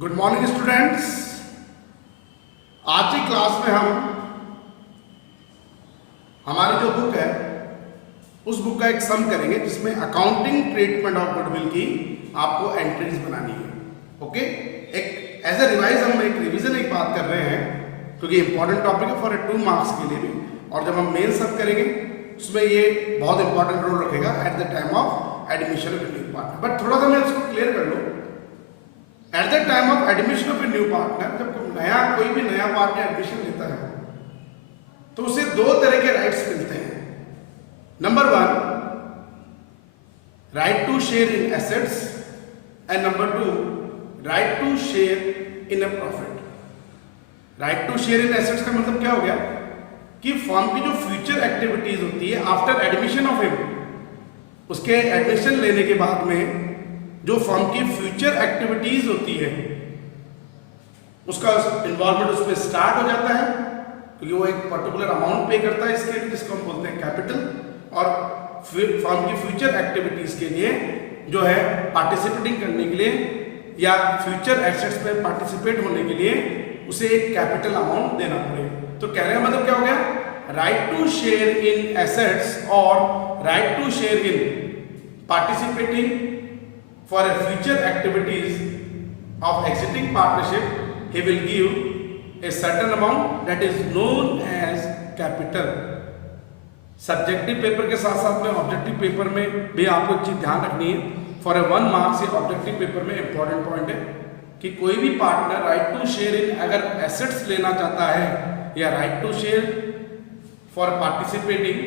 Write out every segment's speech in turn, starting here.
Good morning students. आज की class में हम हमारी जो बुक है उस बुक का एक सम करेंगे जिसमें अकाउंटिंग ट्रीटमेंट ऑफ गुडविल की आपको एंट्रीज बनानी है। ओके, एक एज ए रिवाइज हम एक रिवीजन एक बात कर रहे हैं क्योंकि इंपॉर्टेंट टॉपिक है फॉर 2 मार्क्स के लिए भी, और जब हम मेन सम करेंगे उसमें ये बहुत इंपॉर्टेंट रोल रखेगा eight the time of admission of new partner. But थोड़ा सा मैं इसको क्लियर कर लूँ। Eight the time of admission of a new partner, जब कोई भी नया पार्टनर एडमिशन लेता है तो उसे 2 तरह के राइट्स मिलते हैं। Number 1, right to share in assets, and number 2, right to share in a profit. Right to share in assets का मतलब क्या हो गया कि फर्म की जो फ्यूचर एक्टिविटीज होती है आफ्टर एडमिशन ऑफ हिम, उसके एडमिशन लेने के बाद में जो फर्म की फ्यूचर एक्टिविटीज होती है उसका इन्वॉल्वमेंट उसमें स्टार्ट हो जाता है, क्योंकि वो एक पर्टिकुलर अमाउंट पे करता है इसके लिए, जिसको हम बोलते हैं कैपिटल, और फर्म की फ्यूचर एक्टिविटीज के लिए जो है पार्टिसिपेटिंग करने के लिए या फ्यूचर एसेट्स में पार्टिसिपेट होने के लिए उसे एक कैपिटल अमाउंट देना पड़ेगा। तो कहने का मतलब क्या हो गया, right to share in assets और right to share in participating for a future activities of exiting partnership, he will give a certain amount that is known as capital। Subjective paper के साथ साथ में ऑब्जेक्टिव पेपर में भी आपको एक चीज ध्यान रखनी है। फॉर ए 1 मार्क्स ये ऑब्जेक्टिव पेपर में इंपॉर्टेंट पॉइंट है कि कोई भी partner right to share in अगर एसेट्स लेना चाहता है या right to share for participating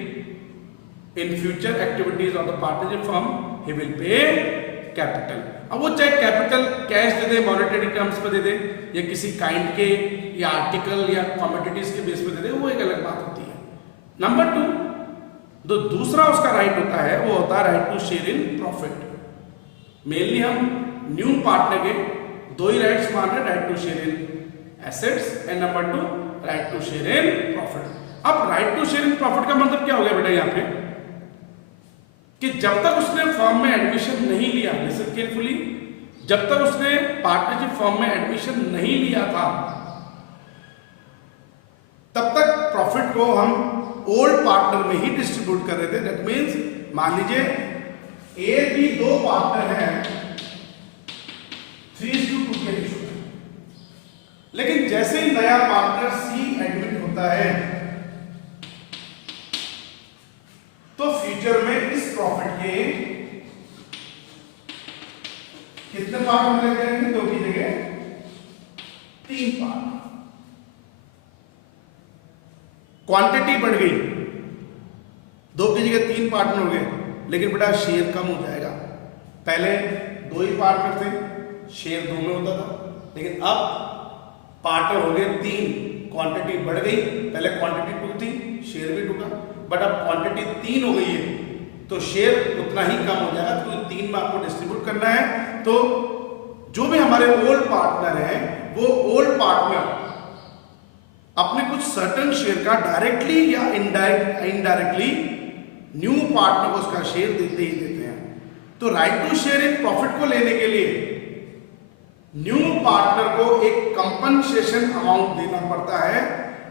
in future activities of the partnership firm, he will pay capital. अब वो चाहे कैपिटल कैश दे दे, मॉनेटरी टर्म्स पे दे दे, या किसी काइंड के या आर्टिकल या कमोडिटीज के बेस पे दे दे, वो एक अलग बात होती है। नंबर 2, जो दूसरा उसका राइट होता है वो होता है right to share in profit. Mainly हम न्यू पार्टनर के 2 ही राइट्स मान रहे हैं, right to share in assets and number 2 right to share in profit. अब right to share in profit का मतलब क्या हो गया बेटा यहाँ पे कि जब तक उसने फर्म में एडमिशन नहीं लिया, लिसन केयरफुली, जब तक उसने पार्टनरशिप फर्म में एडमिशन नहीं लिया था तब तक प्रॉफिट को हम ओल्ड पार्टनर में ही डिस्ट्रीब्यूट कर रहे थे। दैट मींस मान लीजिए ए बी 2 पार्टनर हैं 3:2 के रेशियो में, लेकिन जैसे ही नया पार्टनर सी एडमिट होता है तो फ्यूचर में इस प्रॉफिट के कितने पार्ट मिले जाएंगे, 2 की जगह 3 पार्ट। क्वांटिटी बढ़ गई, 2 की जगह 3 पार्टनर हो गए, लेकिन बेटा शेयर कम हो जाएगा। पहले 2 ही पार्टनर थे, शेयर 2 में होता था, लेकिन अब पार्टनर हो गए 3, क्वांटिटी बढ़ गई। पहले क्वांटिटी 2 थी, शेयर भी 2 था, बट अब क्वांटिटी 3 हो गई है तो शेयर उतना ही कम हो जाएगा, तो 3 में आपको डिस्ट्रीब्यूट करना है। तो जो भी हमारे ओल्ड पार्टनर हैं वो ओल्ड पार्टनर अपने कुछ सर्टेन शेयर का डायरेक्टली या इनडायरेक्टली न्यू पार्टनर को उसका शेयर देते ही देते हैं। तो right to share in profit को लेने के लिए न्यू पार्टनर को एक कंपनसेशन अमाउंट देना पड़ता है।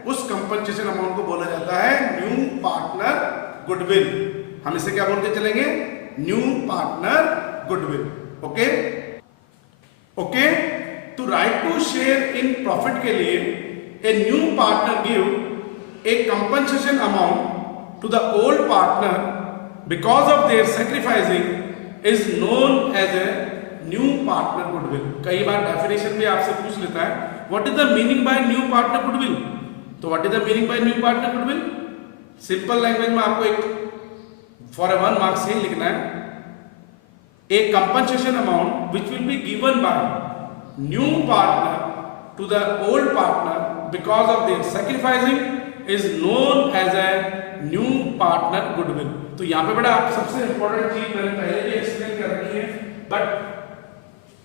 उस कंपनसेशन अमाउंट को बोला जाता है न्यू पार्टनर गुडविल। हम इसे क्या बोल के चलेंगे, new partner goodwill. Okay okay, तो right to share in profit के लिए a new partner give a compensation amount to the old partner because of their sacrificing is known as a new partner goodwill. कई बार definition भी आपसे पूछ लेता है what is the meaning by new partner goodwill. तो what is the meaning by new partner goodwill, simple language में आपको एक फॉर 1 मार्क्स ही लिखना है, a compensation amount which will be given by new partner to the old partner because of their sacrificing is known as a new partner goodwill. तो यहां पे बेटा आप सबसे इंपॉर्टेंट चीज मैंने पहले भी एक्सप्लेन कर रखी है, बट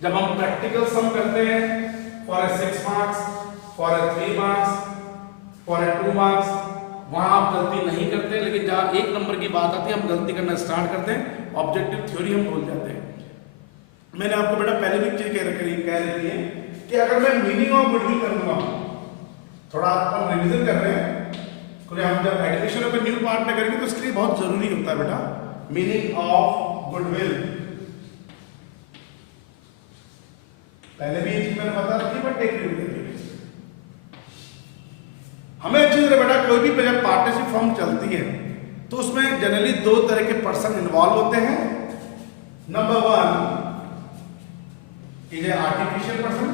जब हम प्रैक्टिकल सम करते हैं for a 6 marks, for a 3 marks, for a 2 marks, वहां आप गलती नहीं करते, लेकिन जहां 1 नंबर की बात आती है हम गलती करना स्टार्ट करते हैं, ऑब्जेक्टिव थ्योरी हम भूल जाते हैं। मैंने आपको बेटा पहले भी चीज कह रखी है कि अगर मैं मीनिंग ऑफ गुडविल कर दूंगा, थोड़ा अपन रिवीजन कर रहे हैं, क्योंकि हम जब एडमिशन ऑफ न्यू पार्टनर करेंगे तो इसके लिए बहुत जरूरी होता है बेटा मीनिंग ऑफ गुडविल। पहले भी ये चीज मैंने बता रखी बट एक रिवीजन के लिए हमें अच्छी तरह बेटा कोई भी जब पार्टनरशिप फॉर्म चलती है तो उसमें जनरली दो तरह के पर्सन इन्वॉल्व होते हैं। Number one is a artificial person,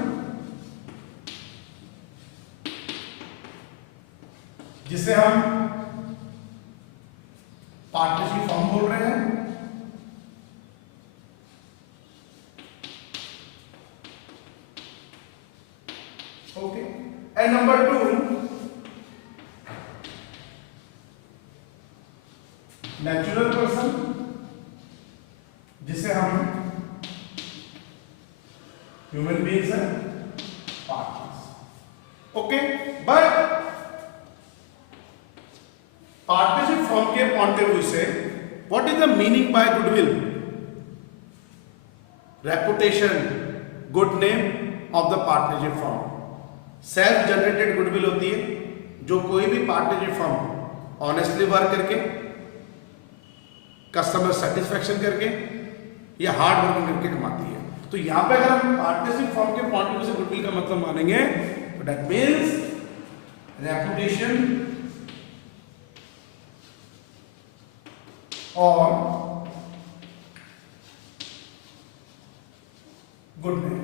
जिसे हम पार्टनरशिप फॉर्म बोल रहे हैं। Okay, and number two natural person, जिसे हम ह्यूमन बीइंग्स हैं partners. Okay, but partnership form के पॉइंट ऑफ व्यू से what is the meaning bye goodwill? Reputation, good name of the partnership form. Self generated goodwill होती है जो कोई भी पार्टनरशिप फॉर्म ऑनेस्टली वर्क करके, कस्टमर सेटिस्फैक्शन करके या हार्ड वर्किंग करके कमाती है। तो यहां पे अगर हम पार्टनरशिप फॉर्म के पॉइंट ऑफ व्यू से गुडविल का मतलब मानेंगे तो दैट मीन्स रेपुटेशन और गुड नेम।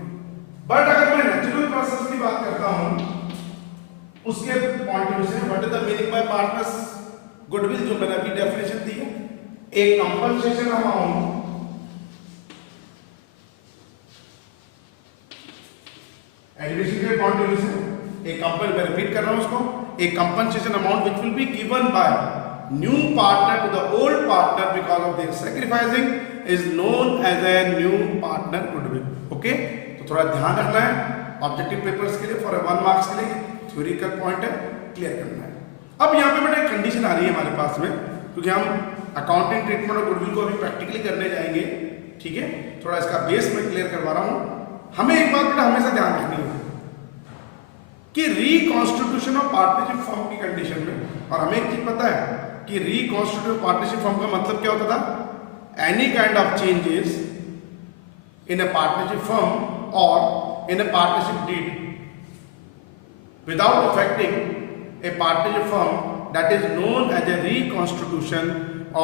बट अगर मैं नेचुरल पर्सन की बात करता हूं उसके पॉइंट ऑफ व्यू से what is the meaning bye partners goodwill, जो मैंने अभी डेफिनेशन दी है, एक कंपनसेशन अमाउंट एडमिशन के पॉइंट ऑफ व्यू से एक कंपनी, मैं रिपीट कर रहा हूं उसको, एक compensation amount which will be given bye new partner to the old partner because of their sacrificing is known as a new partner goodwill. Okay, तो थोड़ा ध्यान रखना है ऑब्जेक्टिव पेपर्स के लिए, फॉर 1 मार्क्स के लिए थ्योरिकल पॉइंट है, क्लियर करना है। अब यहाँ पे बेटा एक कंडीशन आ रही है हमारे पास में, क्योंकि हम अकाउंटिंग ट्रीटमेंट और गुडविल को अभी प्रैक्टिकली करने जाएंगे, ठीक है, थोड़ा इसका बेस मैं क्लियर करवा रहा हूँ। हमें एक बात बेटा हमेशा ध्यान रखनी है कि रिकॉन्स्टिट्यूशन ऑफ पार्टनरशिप फॉर्म की कंडीशन में, और हमें एक चीज पता है कि रिकॉन्स्टिट्यूटिव पार्टनरशिप फॉर्म का मतलब क्या होता था? Any kind of changes in a partnership firm और in a partnership deed without affecting a partnership firm that is known as a reconstitution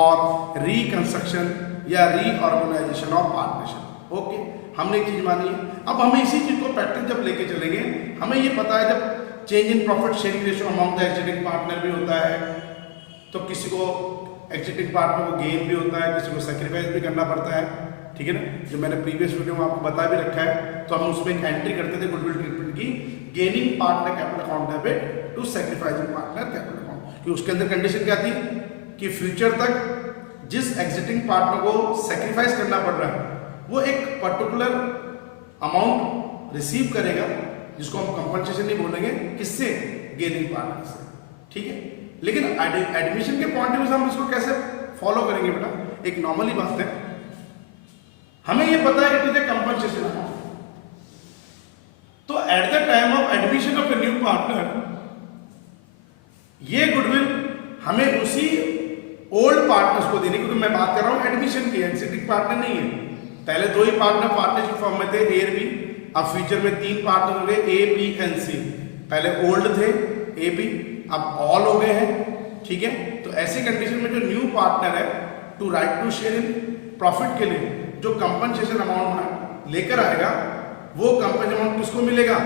और रिकंस्ट्रक्शन या रीऑर्गेनाइजेशन ऑफ पार्टनरशिप। ओके, हमने एक चीज मानी है। अब हमें इसी चीज को प्रैक्टिस जब लेके चलेंगे, हमें ये पता है जब change in profit sharing ratio amount the existing partner भी होता है, तो किसी को एग्जिस्टिंग पार्टनर को गेन भी होता है, किसी को सेक्रीफाइस भी करना पड़ता है, ठीक है ना, जो मैंने प्रीवियस वीडियो में आपको बता भी रखा है। तो हम उसमें एक एंट्री करते थे गुडविल ट्रीटमेंट की, gaining partner capital account debit to sacrificing partner capital account, कि उसके अंदर कंडीशन क्या थी कि फ्यूचर तक जिस एग्जिस्टिंग पार्टनर को सेक्रीफाइस करना पड़ रहा है वो एक पर्टिकुलर अमाउंट रिसीव करेगा, जिसको हम कंपनसेशन नहीं बोलेंगे, किससे? गेनिंग पार्टनर से, ठीक है। लेकिन एडमिशन के पॉइंट ऑफ व्यू से हम इसको कैसे फॉलो करेंगे बेटा? एक नॉर्मली बात है, हमें ये पता है it is a compensation amount, तो at the time of admission of a new partner ये गुडविल हमें उसी ओल्ड पार्टनर्स को देनी, क्योंकि मैं बात कर रहा हूं एडमिशन की, एग्जिस्टिंग पार्टनर नहीं है। पहले 2 ही पार्टनर पार्टनरशिप फॉर्म में थे, ए और बी, अब फ्यूचर में 3 पार्टनर हो गए, ए बी एंड सी। पहले ओल्ड थे ए बी, अब ऑल हो गए हैं, ठीक है। तो ऐसी कंडीशन में जो न्यू पार्टनर है to right to share in profit के लिए जो कंपनसेशन अमाउंट लेकर आएगा, वो कंपनसेशन अमाउंट किसको मिलेगा?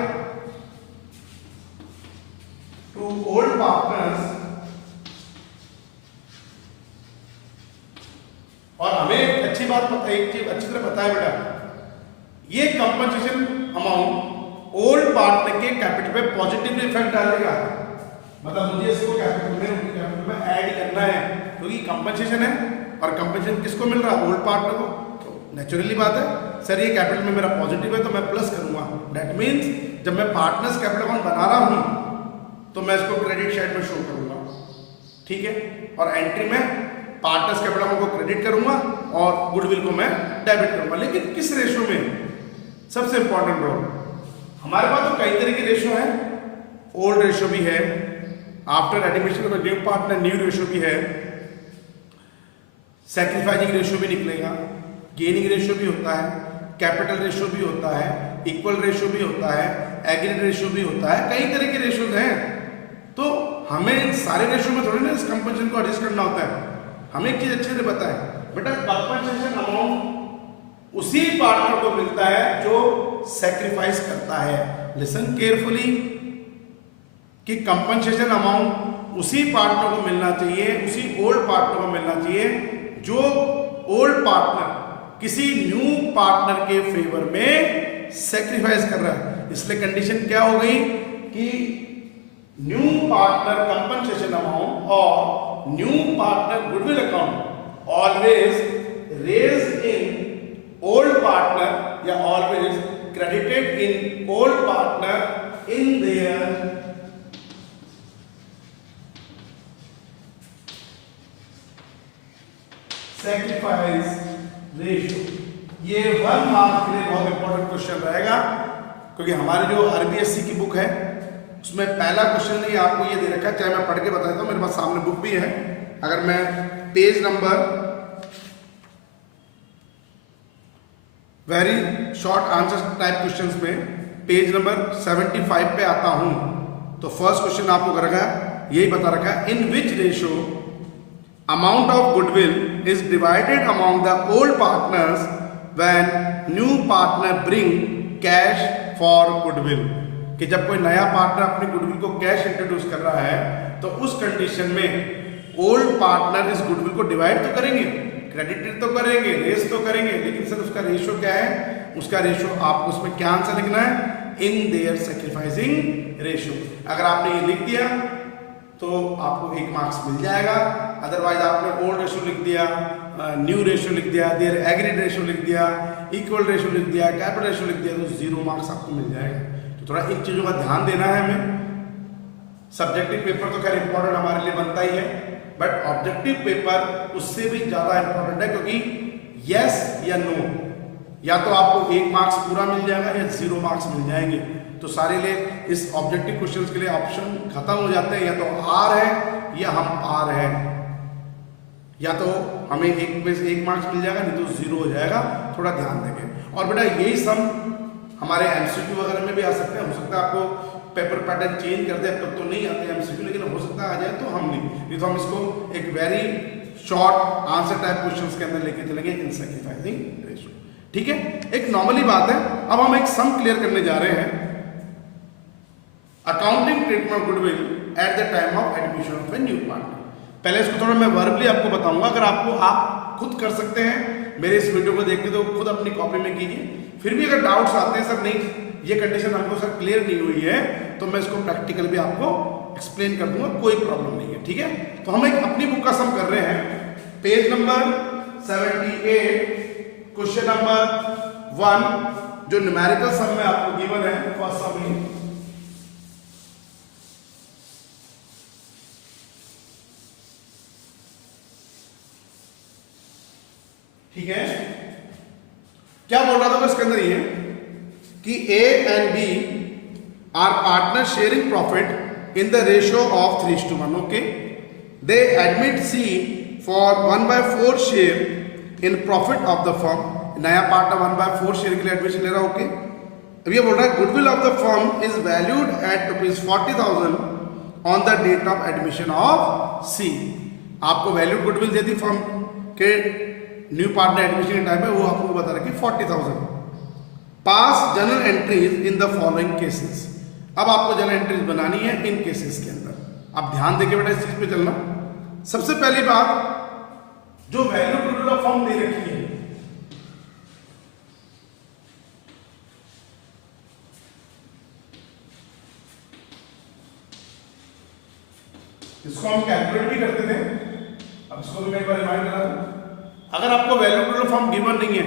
To old partners. और हमें अच्छी बात पता है, एक चीज अच्छी तरह पता है बेटा, ये कंपनसेशन अमाउंट ओल्ड पार्टनर के कैपिटल पे पॉजिटिवली इफेक्ट डालेगा। मतलब मुझे इसको कैपिटल में ऐड करना है, क्योंकि कंपनसेशन है और कंपनसेशन किसको मिल रहा है? ओल्ड पार्टनर को। तो नेचुरली बात है सर ये कैपिटल में मेरा पॉजिटिव है तो मैं प्लस करूंगा। दैट मीन्स जब मैं पार्टनर्स कैपिटल अकाउंट बना रहा हूं तो मैं इसको क्रेडिट साइड में शो करूंगा, ठीक है। और एंट्री में पार्टनर्स कैपिटल अकाउंट को क्रेडिट करूंगा और गुडविल को मैं डेबिट करूंगा। लेकिन किस रेशियो में? सबसे इंपॉर्टेंट रोल हमारे पास तो कई तरह के रेशो है, ओल्ड रेशो भी है, after admission of new partner new ratio भी है, सैक्रिफाइसिंग रेशो भी निकलेगा, गेनिंग रेशो भी होता है, कैपिटल रेशो भी होता है, इक्वल रेशो भी होता है, एग्रीड रेशो भी होता है, कई तरह के रेशोज हैं। तो हमें इन सारे रेशो में थोड़ी ना इस कंपनसेशन को एडजस्ट करना होता है। हमें एक चीज अच्छे से पता है बेटा, कंपनसेशन अमाउंट उसी पार्टनर को मिलता है जो सैक्रिफाइस करता है। लिसन केयरफुली कि कंपनसेशन अमाउंट उसी पार्टनर को मिलना चाहिए, उसी ओल्ड पार्टनर को मिलना चाहिए जो ओल्ड पार्टनर किसी न्यू पार्टनर के फेवर में सैक्रिफाइस कर रहा है। इसलिए कंडीशन क्या हो गई कि न्यू पार्टनर कंपनसेशन अमाउंट और new partner goodwill account always raise in old partner या always credited in old partner in their sacrifice ratio. ये 1 मार्क के लिए बहुत इंपॉर्टेंट क्वेश्चन रहेगा, क्योंकि हमारे जो आरबीएससी की बुक है उसमें पहला क्वेश्चन नहीं आपको ये दे रखा है, चाहे मैं पढ़ के बताता हूँ, मेरे पास सामने बुक भी है। अगर मैं page number very short answer type questions में पेज नंबर 75 पे आता हूं, तो फर्स्ट क्वेश्चन आपको कर रखा है, यही बता रखा है, in which ratio amount of goodwill is divided among the old partners when new partner bring cash for goodwill। कि जब कोई नया पार्टनर अपनी गुडविल को कैश इंट्रोड्यूस कर रहा है तो उस कंडीशन में ओल्ड पार्टनर इस गुडविल को डिवाइड तो करेंगे, क्रेडिटेड तो करेंगे, रेस तो करेंगे, लेकिन सर उसका रेशियो क्या है? उसका रेशियो आपको उसमें क्या आंसर लिखना है? In their sacrificing ratio. अगर आपने ये लिख दिया तो आपको 1 मार्क्स मिल जाएगा। अदरवाइज आपने ओल्ड रेशो लिख दिया, न्यू रेशो लिख दिया, देयर एग्रीड रेशो लिख दिया, इक्वल रेशो लिख दिया, कैपिटल रेशो लिख दिया, तो 0 मार्क्स आपको मिल जाएगा। तो थोड़ा इन चीज़ों का ध्यान देना है हमें। सब्जेक्टिव पेपर तो खैर इंपॉर्टेंट हमारे लिए बनता ही है, बट ऑब्जेक्टिव पेपर उससे भी ज़्यादा इंपॉर्टेंट है, क्योंकि यस या नो, या तो आपको 1 मार्क्स पूरा मिल जाएगा या 0 मार्क्स मिल जाएंगे। तो सारे लिए इस ऑब्जेक्टिव क्वेश्चंस के लिए ऑप्शन खत्म हो जाते हैं, या तो आर है या हम आर है, या तो हमें 1 मार्क्स मिल जाएगा, नहीं तो 0 हो जाएगा। थोड़ा ध्यान देंगे। और बेटा यही सम हमारे एमसीक्यू वगैरह में भी आ सकते हैं। हो सकता है आपको पेपर पैटर्न चेंज कर दे, अब तक तो नहीं आते एमसीक्यू, लेकिन हो सकता है आ जाए, तो हम नहीं तो हम इसको एक very short answer type questions के अंदर लेके चलेंगे इन सैक्रिफाइसिंग रेशियो। ठीक है, एक नॉर्मली बात है। अब हम एक सम क्लियर करने जा रहे हैं, accounting treatment of goodwill eight the time of admission of a new partner. पहले इसको थोड़ा मैं वर्बली आपको बताऊंगा, अगर आप खुद कर सकते हैं मेरे इस वीडियो को देख के, तो खुद अपनी कॉपी में कीजिए। फिर भी अगर डाउट्स आते हैं, सर नहीं ये कंडीशन हमको सर क्लियर नहीं हुई है, तो मैं इसको प्रैक्टिकल भी आपको एक्सप्लेन कर दूंगा, कोई प्रॉब्लम नहीं है। ठीक है, तो हम एक अपनी बुक का सम कर रहे हैं, पेज नंबर 78 क्वेश्चन नंबर 1, जो न्यूमेरिकल सम में आपको गिवन है, फर्स्ट सम में। ठीक है, क्या बोल रहा था मैं इसके अंदर ये कि A and B are partner sharing profit in the ratio of 3:1। Okay, they admit C for 1/4 share in profit of the firm. नया पार्टनर 1/4 शेयर के लिए एडमिशन ले रहा है। ओके, अब ये बोल रहा है goodwill of the firm is valued at ₹40,000 on the date of admission of C. आपको वैल्यूड गुडविल दे दी फर्म के न्यू पार्टनर एडमिशन के टाइम में, वो आपको बता रहा है कि 40,000। Pass journal entries in the following cases. अब आपको जनरल एंट्रीज बनानी है इन केसेस के अंदर। आप ध्यान देके बेटा इस चीज पे चलना। सबसे पहली बात, जो वैल्यू गुडविल ऑफ फर्म दे रखी है, इसको हम कैलकुलेट भी करते थे। अब इसको भी मैं एक बार रिमाइंड करा दूं। अगर आपको value goodwill of firm given नहीं है,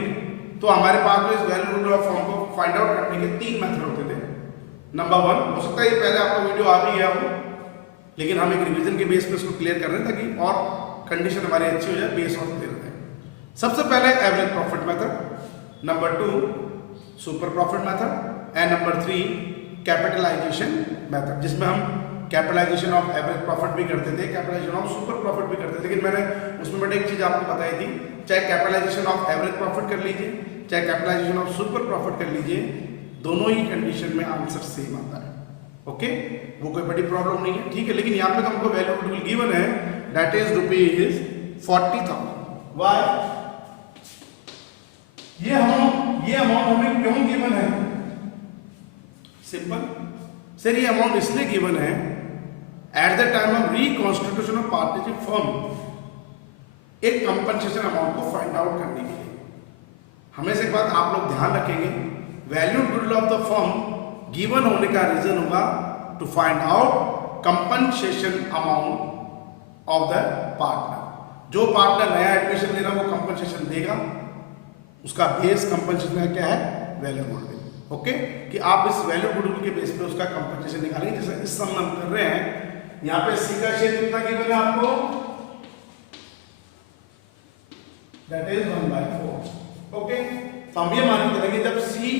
तो हमारे पास में इस वैल्यू गुडविल ऑफ फर्म को फाइंड आउट करने के 3 मेथड होते थे। नंबर 1, हो सकता है ये पहले आपका वीडियो आ भी गया हो, लेकिन हम एक रिवीजन के बेस पे इसको क्लियर कर रहे हैं, ताकि और कंडीशन हमारी अच्छी हो जाए, बेस और क्लियर हो जाए। सबसे पहले average profit method, number 2 super profit method, and number 3 capitalisation method, जिसमें हम कैपिटलाइजेशन ऑफ एवरेज प्रॉफिट भी करते थे, कैपिटलाइजेशन ऑफ सुपर प्रॉफिट भी करते थे। लेकिन मैंने उसमें मैंने एक चीज आपको बताई थी, चाहे कैपिटलाइजेशन ऑफ एवरेज प्रॉफिट कर लीजिए, चाहे कैपिटलाइजेशन ऑफ सुपर प्रॉफिट कर लीजिए, दोनों ही कंडीशन में आंसर सेम आता है। ओके, वो कोई बड़ी प्रॉब्लम नहीं है, ठीक है। लेकिन यहाँ पे तो हमको वैल्यू गुडविल गिवन है, दैट इज ₹40,000। वाई? ये अमाउंट हमें क्यों गिवन है? सिंपल सर, ये अमाउंट इसलिए गिवन है eight the time of reconstitution of partnership firm, एक कंपनसेशन अमाउंट को फाइंड आउट करने के लिए। हमेशा एक बात आप लोग ध्यान रखेंगे, value goodwill of the firm given होने का रीजन होगा to find out compensation amount of the partner. जो पार्टनर नया एडमिशन ले रहा है वो कंपनसेशन देगा, उसका बेस कंपनसेशन क्या है? Value goodwill. ओके, कि आप इस वैल्यू गुडविल के बेस पे उसका कंपनसेशन निकालेंगे। जैसे इस सम में हम कर रहे हैं, यहाँ पे सी का शेयर कितना गिवन है आपको? That is 1/4। ओके, तो हम ये मान के चलेंगे जब सी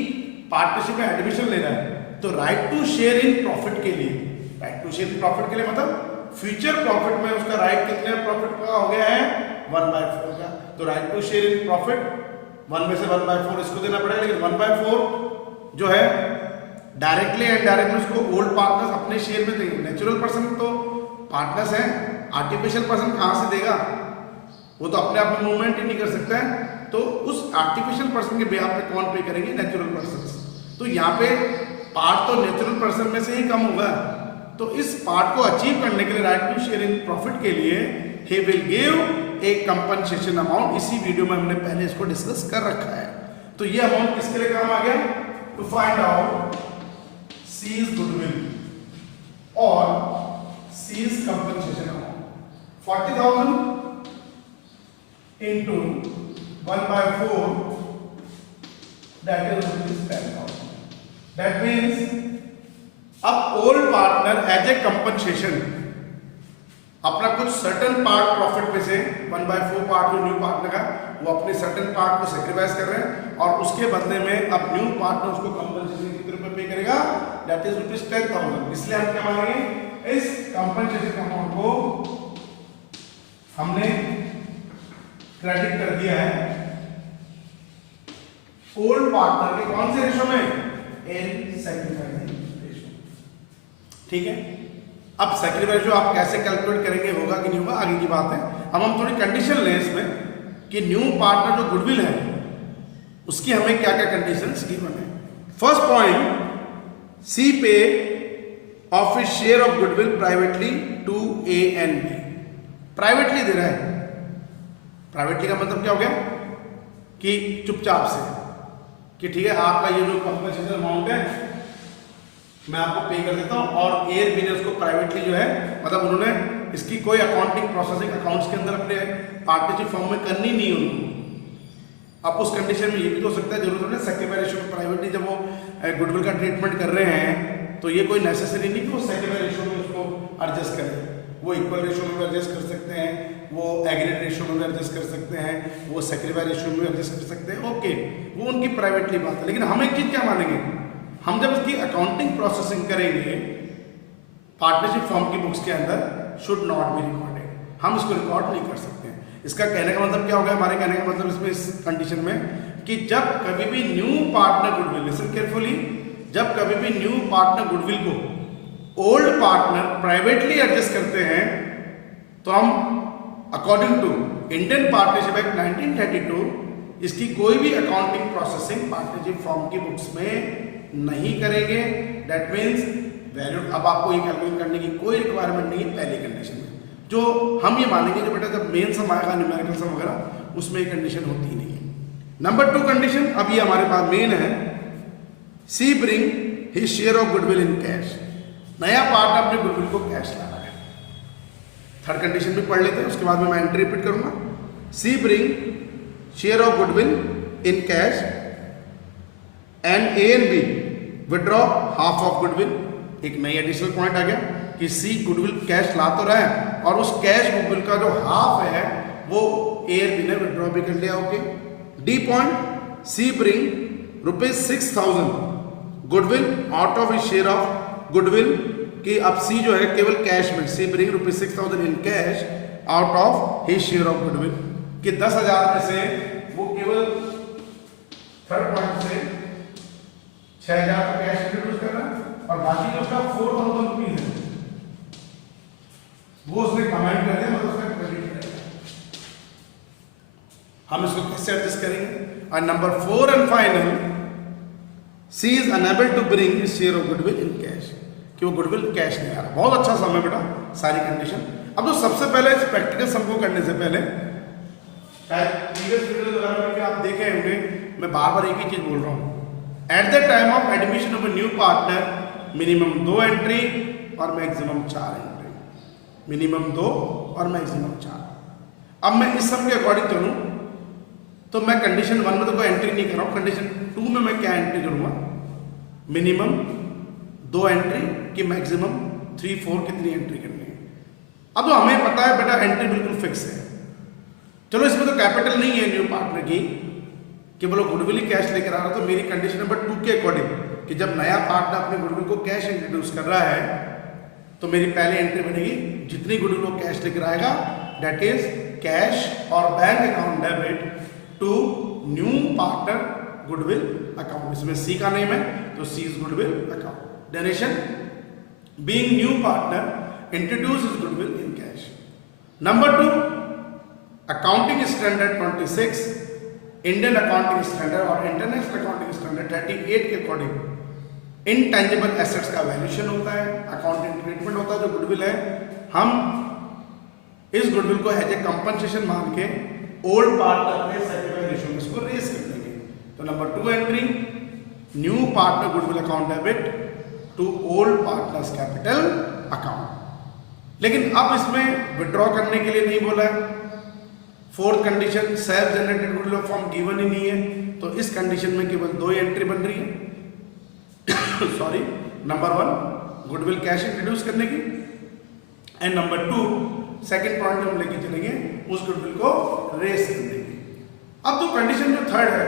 पार्टनरशिप में एडमिशन ले रहा है तो right to share in profit के लिए, right to share in profit के लिए मतलब फ्यूचर प्रॉफिट में उसका राइट कितने प्रॉफिट का हो गया है? 1/4 का। तो right to share in profit 1 में से 1/4 इसको देना पड़ेगा। लेकिन 1/4 जो है डायरेक्टली एंड डायरेक्टली उसको ओल्ड पार्टनर्स अपने शेयर में देंगे। नेचुरल पर्सन तो पार्टनर्स हैं, आर्टिफिशियल पर्सन कहाँ से देगा? वो तो अपने आप में मूवमेंट ही नहीं कर सकता है। तो उस आर्टिफिशियल पर्सन के बिहाफ पे कौन पे करेंगे? Natural person. तो यहाँ पे पार्ट तो नेचुरल पर्सन में से ही कम होगा। तो इस पार्ट को अचीव करने के लिए right to share in profit के लिए he will give a compensation amount. इसी वीडियो में हमने पहले इसको डिस्कस कर रखा है। तो ये अमाउंट किसके लिए काम आ गया? To find out C's goodwill or C's compensation amount. 40,000 into 1/4, that is rupees 10,000. That means अब old partner as a compensation अपना कुछ सर्टन पार्ट प्रॉफिट में से 1/4 पार्ट जो न्यू पार्टनर का, वो अपने सर्टन पार्ट को सेक्रीफाइस कर रहे हैं और उसके बदले में अब न्यू पार्टनर उसको कंपनसेशन कितने रुपए पे करेगा? That is rupees 10,000। इसलिए हम क्या मानेंगे? इस कंपनसेशन अमाउंट को हमने क्रेडिट कर दिया है ओल्ड पार्टनर के कौन से रेशो में? इन सेक्रीफाइस रेशो। ठीक है, अब सेक्रीफाइस रेशो आप कैसे कैलकुलेट करेंगे, होगा कि नहीं होगा आगे की बात है। अब हम थोड़ी कंडीशन लें इसमें कि न्यू पार्टनर जो गुडविल है उसकी हमें क्या क्या कंडीशंस गिवन है। First point, C pay off his share of goodwill privately to A and B. Privately दे रहा है। प्राइवेटली का मतलब क्या हो गया? कि चुपचाप से, कि ठीक है आपका ये जो कंपनसेशन अमाउंट है मैं आपको पे कर देता हूं, और ए बी ने उसको प्राइवेटली जो है मतलब उन्होंने इसकी कोई अकाउंटिंग प्रोसेसिंग अकाउंट्स के अंदर अपने पार्टनरशिप फॉर्म में करनी नहीं उनको। अब उस कंडीशन में ये भी तो हो सकता है, जरूरत है सेक्रीफाइस रेशो में प्राइवेटली जब वो गुडविल का ट्रीटमेंट कर रहे हैं तो ये कोई नेसेसरी नहीं कि वो सेक्रीफाइस रेशो में उसको एडजस्ट करें। वो इक्वल रेशो में भी एडजस्ट कर सकते हैं, वो एग्रीगेट रेशो में भी एडजस्ट कर सकते हैं, वो सेक्रीफाइस रेशो में भी एडजस्ट कर सकते हैं। ओके, वो उनकी प्राइवेटली बात है। लेकिन हम एक चीज क्या मानेंगे, हम जब इसकी अकाउंटिंग प्रोसेसिंग करेंगे पार्टनरशिप फॉर्म की बुक्स के अंदर शुड नॉट बी रिकॉर्डेड, हम इसको रिकॉर्ड नहीं कर सकते हैं। इसका कहने का मतलब क्या होगा? हमारे कहने का मतलब इसमें इस कंडीशन में कि जब कभी भी new partner goodwill, listen carefully, जब कभी भी न्यू पार्टनर गुडविल को ओल्ड पार्टनर प्राइवेटली एडजस्ट करते हैं तो हम according to Indian partnership act 1932 इसकी कोई भी अकाउंटिंग प्रोसेसिंग पार्टनरशिप फॉर्म की बुक्स में नहीं करेंगे। दैट मीन्स वैल्यू, अब आपको ये कैलकुलेट करने की कोई रिक्वायरमेंट नहीं है पहले कंडीशन में। जो हम ये मानेंगे जो बेटा जब मेन सम आएगा, न्यूमेरिकल सम वगैरह, उसमें ये कंडीशन होती नहीं है। नंबर 2 कंडीशन, अब ये हमारे पास मेन है, C bring his share of goodwill in cash. नया पार्टनर अपने गुडविल को कैश लाना है। थर्ड कंडीशन भी पढ़ लेते हैं, उसके बाद में मैं एंट्री रिपीट करूंगा। C bring share of goodwill in cash and A and B withdraw half of goodwill. एक नई एडिशनल पॉइंट आ गया कि सी गुडविल कैश ला तो रहा है और उस कैश गुडविल का जो हाफ है वो ए और बी ने विड्रॉ भी कर लिया। Okay, D point, C bring ₹6,000 goodwill out of his share of goodwill कि अब सी जो है केवल कैश में, C bring ₹6,000 in cash out of his share of goodwill कि 10,000 में से वो केवल थर्ड पॉइंट से 6,000 का कैश इंट्रोड्यूस कर रहा है और बाकी जो उसका 4,000 रुपीज है वो उसने कमेंट कर दिया, मतलब उसका क्रेडिट करेगा। हम इसको कैसे एडजस्ट करेंगे? और number 4 and final, C is unable to bring his share of goodwill in cash कि वो गुडविल कैश नहीं आ रहा। बहुत अच्छा सम है बेटा, सारी कंडीशन। अब तो सबसे पहले इस प्रैक्टिकल सम को करने से पहले शायद प्रीवियस वीडियो वगैरह में भी आप देखे होंगे, मैं बार बार एक ही चीज बोल रहा हूँ। Eight the time of admission of a new partner minimum 2 entry और मैक्सिमम 4 एंट्री, मिनिमम 2 और मैक्सिमम 4। अब मैं इस सम के अकॉर्डिंग चलूँ तो मैं कंडीशन 1 में तो कोई एंट्री नहीं कर रहा हूँ, कंडीशन 2 में मैं क्या एंट्री करूँगा? मिनिमम 2 एंट्री कि मैक्सिमम 3, 4 कितनी एंट्री करनी है। अब तो हमें पता है बेटा एंट्री बिल्कुल फिक्स है। चलो इसमें तो कैपिटल नहीं है न्यू पार्टनर की कि बोलो गुडविल ही कैश लेकर आ रहा, तो मेरी कंडीशन नंबर 2 के अकॉर्डिंग कि जब नया पार्टनर अपने गुडविल को कैश इंट्रोड्यूस कर रहा है तो मेरी पहली एंट्री बनेगी जितनी गुडविल वो कैश लेकर आएगा दैट इज कैश और bank account debit to new partner goodwill account. इसमें सी का नेम है तो C is goodwill account. Donation being new partner introduce is goodwill in cash. Number 2 accounting standard 26 Indian accounting standard और international accounting standard 38 के according intangible assets का valuation होता है, accounting treatment होता है जो गुडविल है। हम इस गुडविल को एज ए कंपनसेशन मान के ओल्ड पार्टनर के सेक्रीफाइस रेशियो में इसको रेस कर देंगे। तो नंबर 2 entry new partner goodwill account debit to old partners capital account. लेकिन अब इसमें विड्रॉ करने के लिए नहीं बोला है। 4th condition self generated goodwill of form given ही नहीं है, तो इस कंडीशन में केवल 2 एंट्री बन रही है sorry, number 1 goodwill cash introduce करने की एंड नंबर 2 सेकंड पॉइंट हम लेके चलेंगे उस गुडविल को रेस करने की। अब तो कंडीशन जो थर्ड है,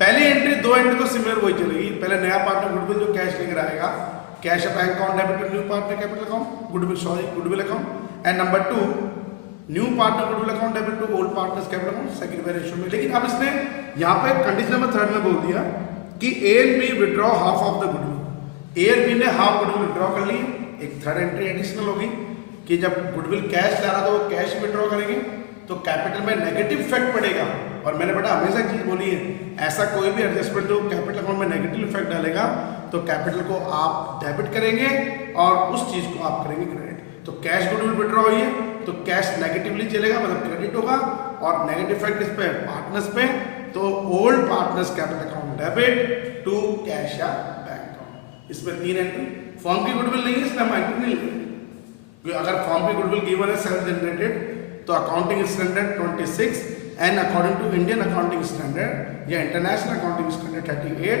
पहली एंट्री 2 एंट्री तो सिमिलर वही चलेगी। पहले नया पार्टनर गुडविल जो कैश लेकर आएगा, cash bank account debit to new partner capital account goodwill account and number 2 new partner goodwill account debit to old partners capital account sacrifice ratio में। लेकिन अब इसने यहाँ पे कंडीशन नंबर 3 में बोल दिया कि A and B withdraw half of the goodwill. A और बी ने हाफ गुडविल विड्रॉ कर ली, एक थर्ड एंट्री एडिशनल होगी कि जब गुडविल कैश ला रहा था वो कैश विड्रॉ करेंगे तो कैपिटल में नेगेटिव इफेक्ट पड़ेगा। और मैंने बेटा हमेशा चीज बोली है, ऐसा कोई भी एडजस्टमेंट जो कैपिटल अकाउंट में नेगेटिव इफेक्ट डालेगा तो कैपिटल को आप डेबिट करेंगे और उस चीज को आप करेंगे क्रेडिट। तो कैश गुडविल विड्रॉ हुई है तो कैश नेगेटिवली चलेगा, मतलब क्रेडिट होगा, और नेगेटिव इफेक्ट इस पे पार्टनर्स पे, तो old partners capital account debit to cash या बैंक अकाउंट। इसमें 3 एंट्री। फॉर्म की गुडविल नहीं है इसलिए हम एंट्री नहीं लेंगे। अगर फॉर्म की गुडविल गिवन है सेल्फ जनरेटेड तो accounting standard 26 and according to Indian accounting standard या international accounting standard 38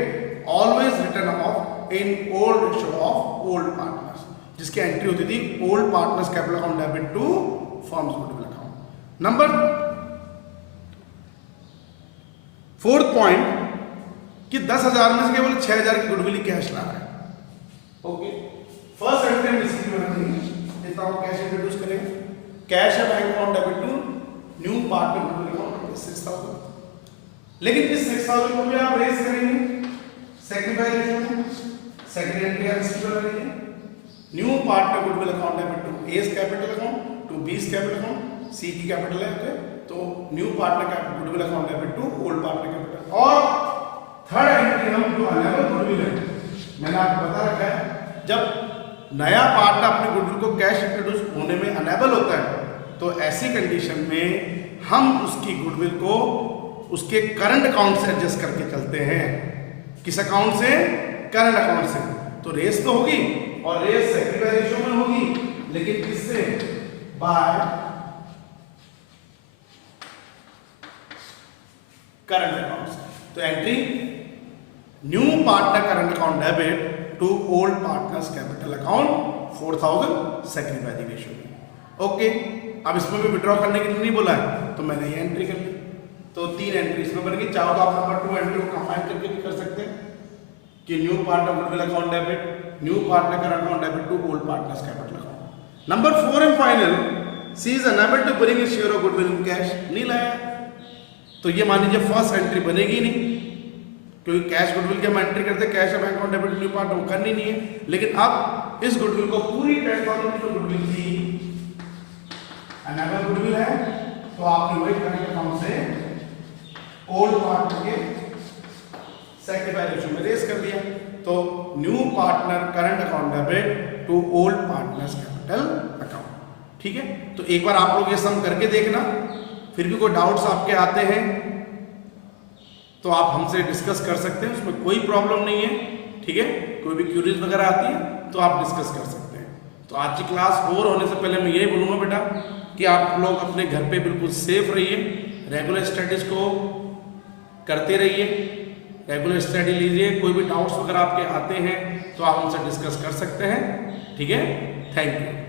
always return off in old ratio of old partners, जिसकी एंट्री होती थी old partners capital account debit to forms goodwill account. Number 4th point कि 10,000 में से केवल 6,000 की goodwill cash ला रहा है। ओके, फर्स्ट एंट्री हम इसकी बनाएंगे, जितना हम कैश इंट्रोड्यूस करेंगे, कैश है bank account debit to new partner goodwill account 6,000। लेकिन इस 6,000 को भी आप रेस करेंगे सेक्रीफाइस रेशियो में, सेकंड एंट्री आप इसकी बनाएंगे new partner goodwill account debit to A's capital account to B's capital account, C की कैपिटल है ओके, तो new partner goodwill account debit to old partner capital. और थर्ड एंट्री हम जो अनेबल गुडविल है, मैंने आपको बता रखा है जब नया पार्टनर अपने गुडविल को कैश इंट्रोड्यूस होने में अनेबल होता है तो ऐसी कंडीशन में हम उसकी गुडविल को उसके करंट अकाउंट से एडजस्ट करके चलते हैं। किस अकाउंट से? करंट अकाउंट से। तो रेस तो होगी और रेस सेक्रीफाइस रेशियो में होगी, लेकिन किससे? बाय करंट अकाउंट से। तो entry new partner current account debit to old partners capital account 4,000 sacrifice ratio में। ओके, अब इसमें भी विड्रॉ करने के लिए नहीं बोला है तो मैंने ये एंट्री कर ली, तो 3 एंट्री इसमें बन गई। चाहो तो आप नंबर 2 एंट्री को कंबाइन करके भी कर सकते हैं, कि new partner goodwill account debit, new partner current account debit to old partners capital account. Number 4 and final, C is unable to bring his share of goodwill in cash, नहीं लाया, तो ये मान लीजिए फर्स्ट एंट्री बनेगी नहीं, क्योंकि cash goodwill की हम एंट्री करते हैं, cash bank account debit new partner करनी नहीं है। लेकिन अब इस गुडविल को पूरी 10,000 की जो गुडविल थी अनएबल गुडविल है, तो आपने वही करंट अकाउंट से ओल्ड पार्टनर के सेक्रीफाई रेशियो में रेस कर दिया, तो new partner current account debit to old partners capital account. ठीक है, तो एक बार आप लोग ये सम करके देखना, फिर भी कोई डाउट्स आपके आते हैं तो आप हमसे डिस्कस कर सकते हैं, उसमें कोई प्रॉब्लम नहीं है। ठीक है, कोई भी क्यूरीज वगैरह आती है तो आप डिस्कस कर सकते हैं। तो आज की क्लास ओवर होने से पहले मैं यही बोलूँगा बेटा कि आप लोग अपने घर पे बिल्कुल सेफ रहिए, रेगुलर स्टडीज को करते रहिए, रेगुलर स्टडी लीजिए, कोई भी डाउट्स वगैरह आपके आते हैं तो आप हमसे डिस्कस कर सकते हैं। ठीक है, थैंक यू।